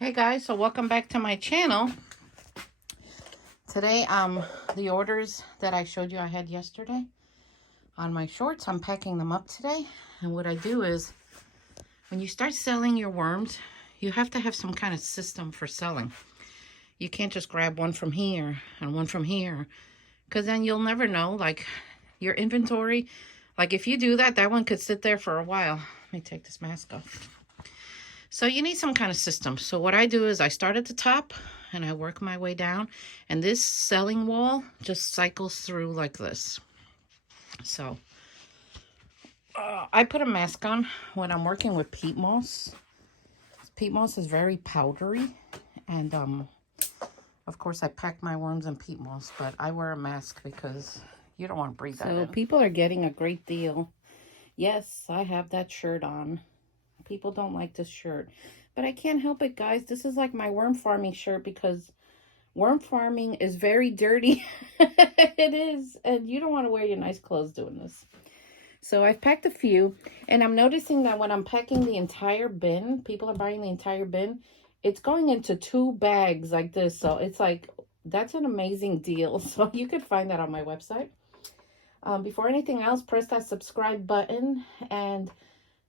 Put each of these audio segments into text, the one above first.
Hey guys, so welcome back to my channel. Today, the orders that I showed you I had yesterday on my shorts, I'm packing them up today. And what I do is, when you start selling your worms, you have to have some kind of system for selling. You can't just grab one from here and one from here, because then you'll never know, like, your inventory. Like, if you do that, that one could sit there for a while. Let me take this mask off. So you need some kind of system. So what I do is I start at the top and I work my way down. And this selling wall just cycles through like this. So I put a mask on when I'm working with peat moss. Peat moss is very powdery. And of course I pack my worms in peat moss. But I wear a mask because you don't want to breathe that in. So people are getting a great deal. Yes, I have that shirt on. People don't like this shirt, but I can't help it, guys. This is like my worm farming shirt because worm farming is very dirty. It is, and you don't want to wear your nice clothes doing this. So I've packed a few, and I'm noticing that when I'm packing the entire bin, people are buying the entire bin, it's going into 2 bags like this. So it's like, that's an amazing deal. So you could find that on my website. Before anything else, press that subscribe button and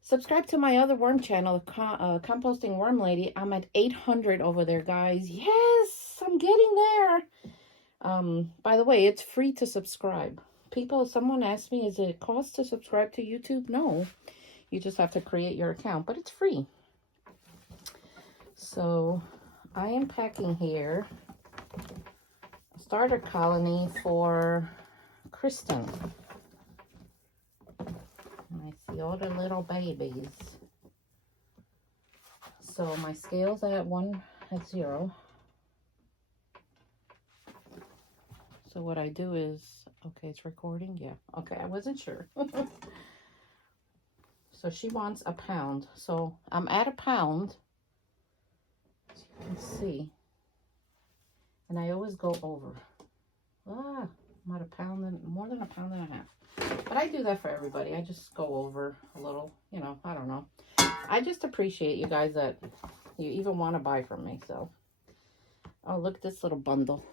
subscribe to my other worm channel, Composting Worm Lady. I'm at 800 over there, guys. Yes, I'm getting there. By the way, it's free to subscribe. Someone asked me, is it cost to subscribe to YouTube? No, you just have to create your account, but it's free. So I am packing here a starter colony for Kristen. And I see all the little babies. So my scale's at 0. So what I do is, okay, it's recording. Yeah. Okay, I wasn't sure. So she wants a pound. So I'm at a pound, as you can see. And I always go over. I'm at a pound and more than a pound and a half. But I do that for everybody. I just go over a little, you know, I don't know. I just appreciate you guys that you even want to buy from me. So, oh, look at this little bundle.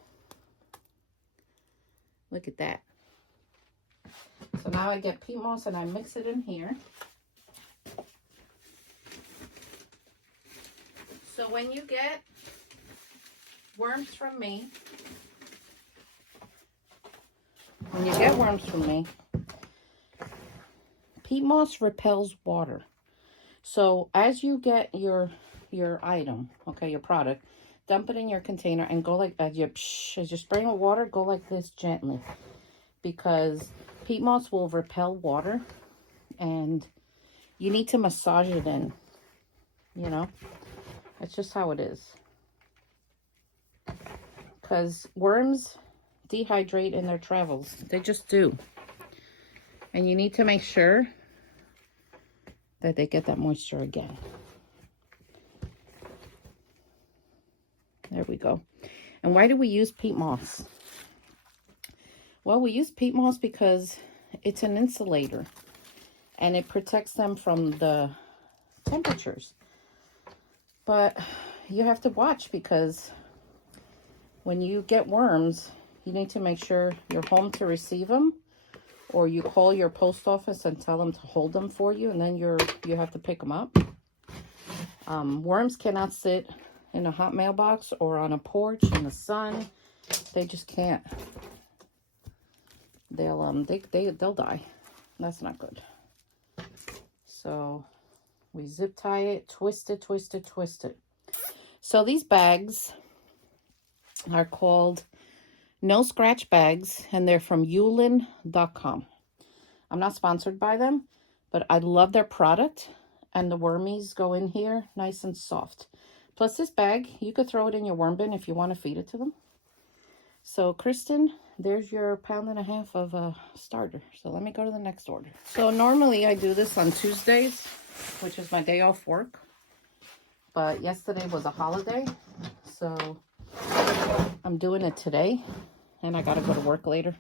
Look at that. So now I get peat moss and I mix it in here. So when you get worms from me, peat moss repels water. So as you get your item, okay, your product, dump it in your container and go like, as you're spraying with water, go like this gently. Because peat moss will repel water and you need to massage it in, you know. That's just how it is. Because worms dehydrate in their travels. They just do. And you need to make sure that they get that moisture again. There we go. And why do we use peat moss? Well, we use peat moss because it's an insulator. And it protects them from the temperatures. But you have to watch because when you get worms, you need to make sure you're home to receive them, or you call your post office and tell them to hold them for you, and then you have to pick them up. Worms cannot sit in a hot mailbox or on a porch in the sun. They just can't. They'll die. That's not good. So we zip tie it, twist it, twist it, twist it. So these bags are called No Scratch bags, and they're from Yulin.com. I'm not sponsored by them, but I love their product, and the wormies go in here nice and soft. Plus this bag, you could throw it in your worm bin if you want to feed it to them. So Kristen, there's your pound and a half of a starter. So let me go to the next order. So normally I do this on Tuesdays, which is my day off work. But yesterday was a holiday, so I'm doing it today. And I gotta go to work later.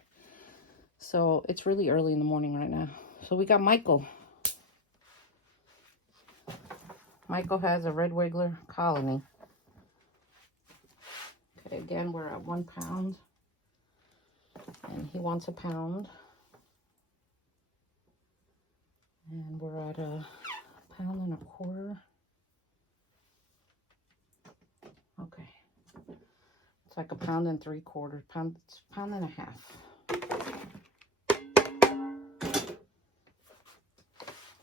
So it's really early in the morning right now. So we got Michael. Michael has a red wiggler colony. Okay, again, we're at 1 pound. And he wants a pound. And we're at a 1.25 pounds. Okay. It's like 1.75 pounds, it's 1.5 pounds.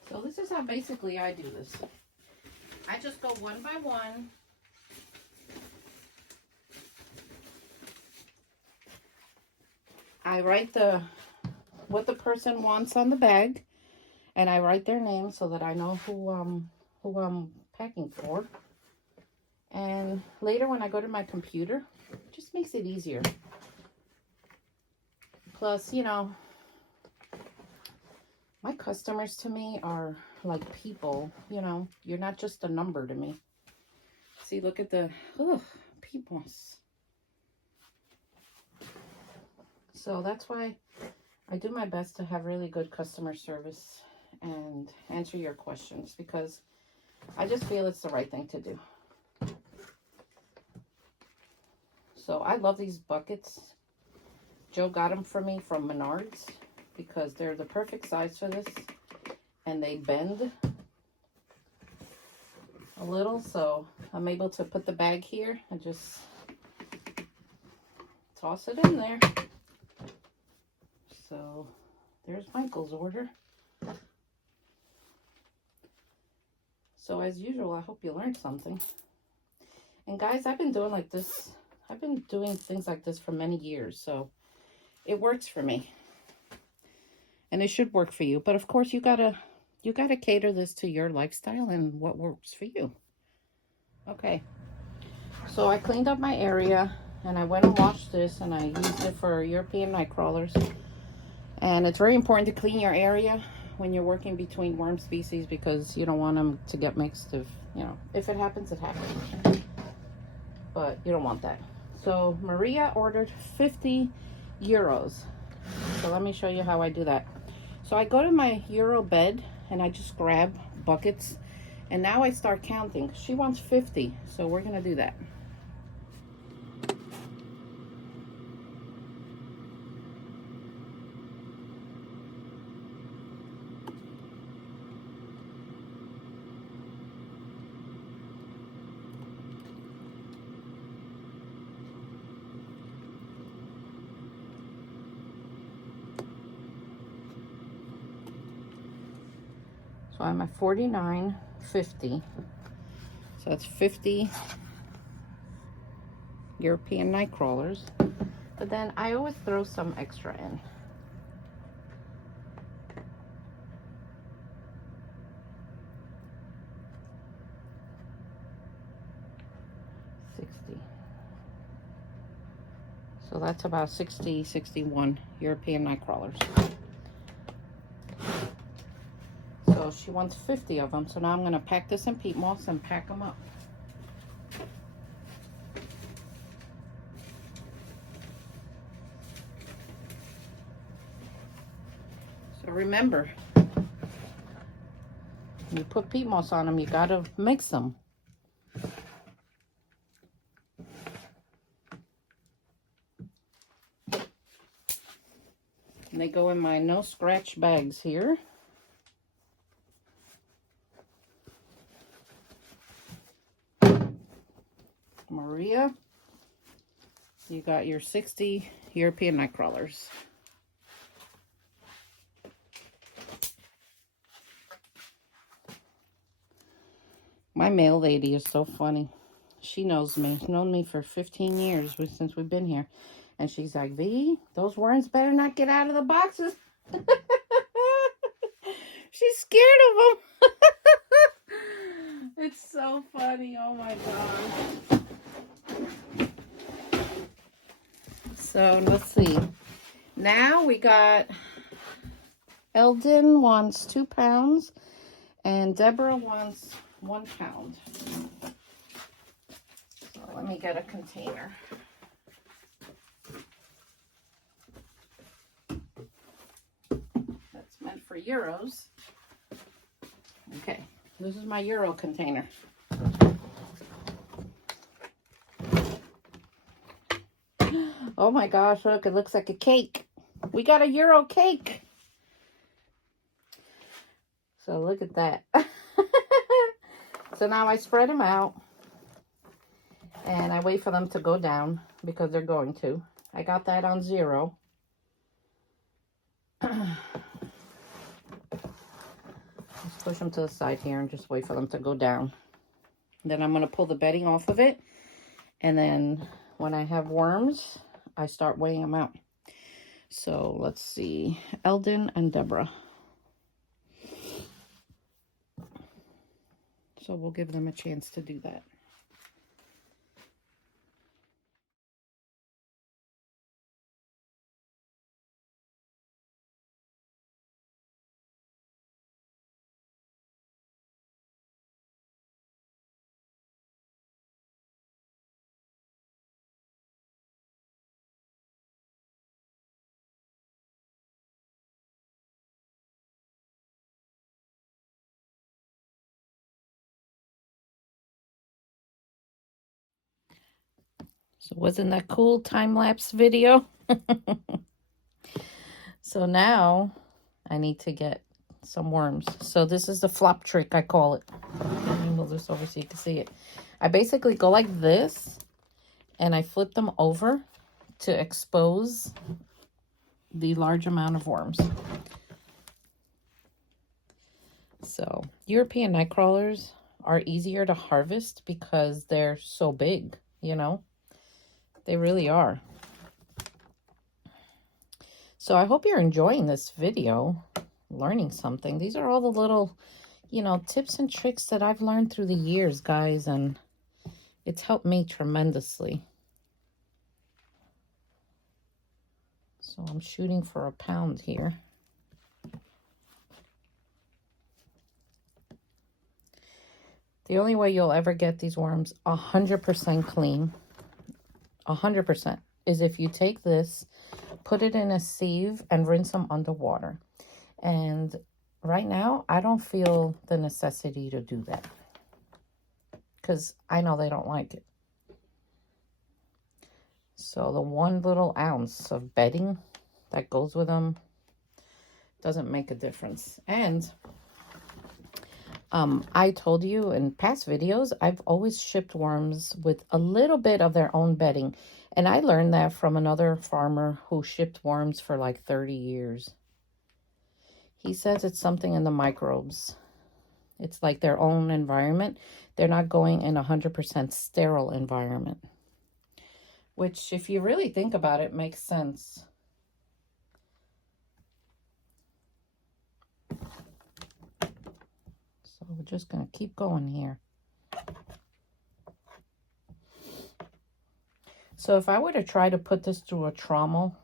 So this is how basically I do this. I just go one by one. I write what the person wants on the bag, and I write their name so that I know who I'm packing for. And later when I go to my computer, it just makes it easier. Plus, you know, my customers to me are like people, you know. You're not just a number to me. See, look at the, people. So that's why I do my best to have really good customer service and answer your questions, because I just feel it's the right thing to do. So I love these buckets. Joe got them for me from Menards because they're the perfect size for this, and they bend a little, so I'm able to put the bag here and just toss it in there. So there's Michael's order. So as usual, I hope you learned something. And guys, I've been doing things like this for many years, so it works for me. And it should work for you. But of course, you gotta cater this to your lifestyle and what works for you. Okay. So I cleaned up my area, and I went and washed this, and I used it for European night crawlers. And it's very important to clean your area when you're working between worm species, because you don't want them to get mixed. If it happens, it happens. But you don't want that. So Maria ordered 50 euros. So let me show you how I do that. So I go to my Euro bed and I just grab buckets. And now I start counting. She wants 50. So we're going to do that. So I'm at 49.50. So that's 50 European night crawlers. But then I always throw some extra in. So that's about 60, 61 European night crawlers. So she wants 50 of them. So now I'm going to pack this in peat moss and pack them up. So remember, when you put peat moss on them, you got to mix them. And they go in my no scratch bags here. Maria, you got your 60 European night crawlers. My mail lady is so funny. She knows me. She's known me for 15 years since we've been here. And she's like, V, those worms better not get out of the boxes. She's scared of them. It's so funny. Oh my God. So let's see. Now we got Eldon wants 2 pounds and Deborah wants 1 pound. So let me get a container. That's meant for euros. Okay, this is my Euro container. Oh my gosh, look, it looks like a cake. We got a Euro cake. So look at that. So now I spread them out. And I wait for them to go down because they're going to. I got that on 0. Just push them to the side here and just wait for them to go down. Then I'm going to pull the bedding off of it. And then when I have worms, I start weighing them out. So let's see. Eldon and Deborah. So we'll give them a chance to do that. So wasn't that cool time-lapse video? So now I need to get some worms. So this is the flop trick, I call it. Let me move this over so you can see it. I basically go like this and I flip them over to expose the large amount of worms. So European night crawlers are easier to harvest because they're so big, you know? They really are. So I hope you're enjoying this video, learning something. These are all the little, you know, tips and tricks that I've learned through the years, guys, and it's helped me tremendously. So I'm shooting for a pound here. The only way you'll ever get these worms 100% clean, 100%, is if you take this, put it in a sieve, and rinse them underwater. And right now, I don't feel the necessity to do that because I know they don't like it. So the 1 little ounce of bedding that goes with them doesn't make a difference. And I told you in past videos, I've always shipped worms with a little bit of their own bedding. And I learned that from another farmer who shipped worms for like 30 years. He says it's something in the microbes. It's like their own environment. They're not going in 100% sterile environment. Which, if you really think about it, makes sense. So we're just going to keep going here. So if I were to try to put this through a trommel,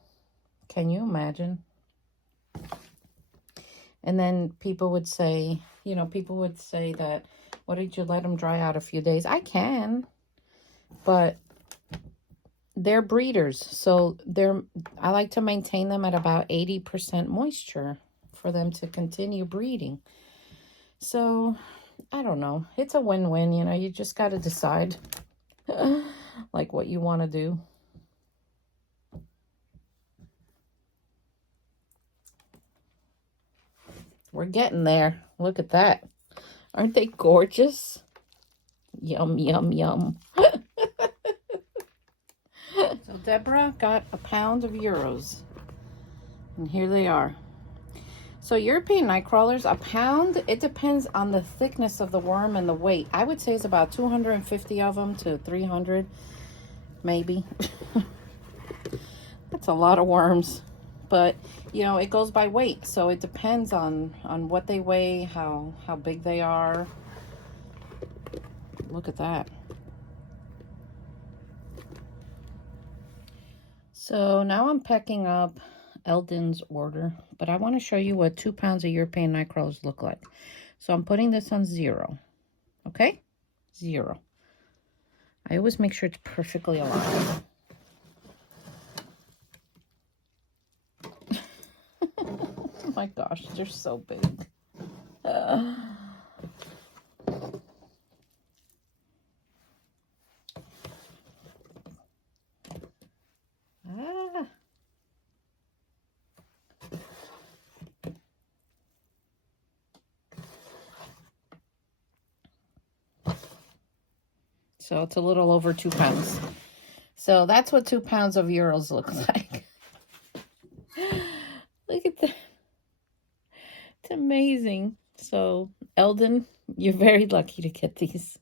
can you imagine? And then people would say, you know, people would say that, why did you let them dry out a few days? I can, but they're breeders. So I like to maintain them at about 80% moisture for them to continue breeding. So I don't know. It's a win-win, you know, you just got to decide like what you want to do. We're getting there. Look at that. Aren't they gorgeous? Yum, yum, yum. So Deborah got a pound of euros. And here they are. So European night crawlers, a pound, it depends on the thickness of the worm and the weight. I would say it's about 250 of them to 300, maybe. That's a lot of worms. But, you know, it goes by weight. So it depends on what they weigh, how big they are. Look at that. So now I'm packing up Eldon's order, but I want to show you what 2 pounds of European night crawlers look like. So I'm putting this on 0. Okay? 0. I always make sure it's perfectly aligned. Oh my gosh, they're so big. So it's a little over 2 pounds. So that's what 2 pounds of Euros looks like. Look at that. It's amazing. So Eldon, you're very lucky to get these.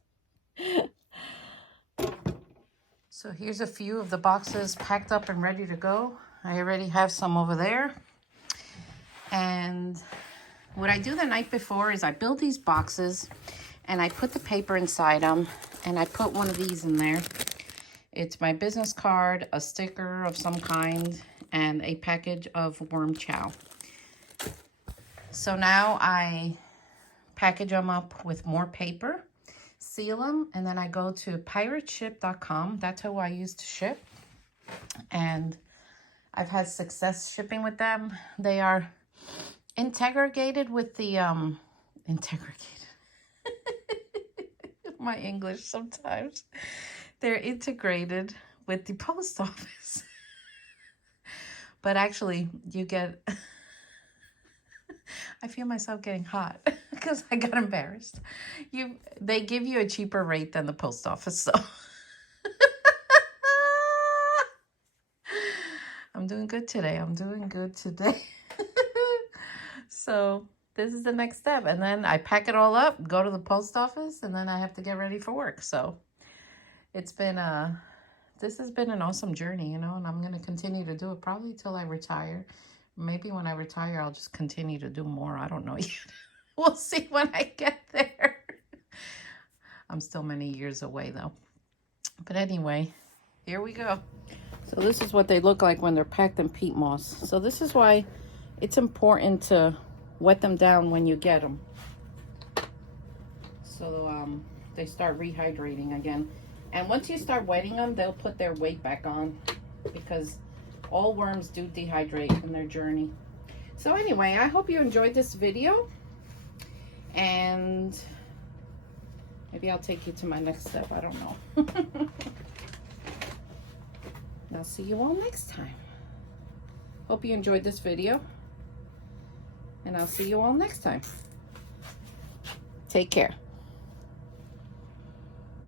So here's a few of the boxes packed up and ready to go. I already have some over there. And what I do the night before is I build these boxes and I put the paper inside them and I put one of these in there. It's my business card, a sticker of some kind, and a package of worm chow. So now I package them up with more paper, seal them, and then I go to pirateship.com. That's who I use to ship. And I've had success shipping with them. They are integrated with the, integrated. My English sometimes. They're integrated with the post office. But actually, you get... I feel myself getting hot because I got embarrassed. They give you a cheaper rate than the post office, so... I'm doing good today. I'm doing good today. So this is the next step. And then I pack it all up, go to the post office, and then I have to get ready for work. So it's been this has been an awesome journey, you know, and I'm going to continue to do it probably till I retire. Maybe when I retire, I'll just continue to do more. I don't know yet. We'll see when I get there. I'm still many years away, though. But anyway, here we go. So this is what they look like when they're packed in peat moss. So this is why it's important to wet them down when you get them. So they start rehydrating again. And once you start wetting them, they'll put their weight back on because all worms do dehydrate in their journey. So anyway, I hope you enjoyed this video. And maybe I'll take you to my next step. I don't know. I'll see you all next time. Hope you enjoyed this video. And I'll see you all next time. Take care.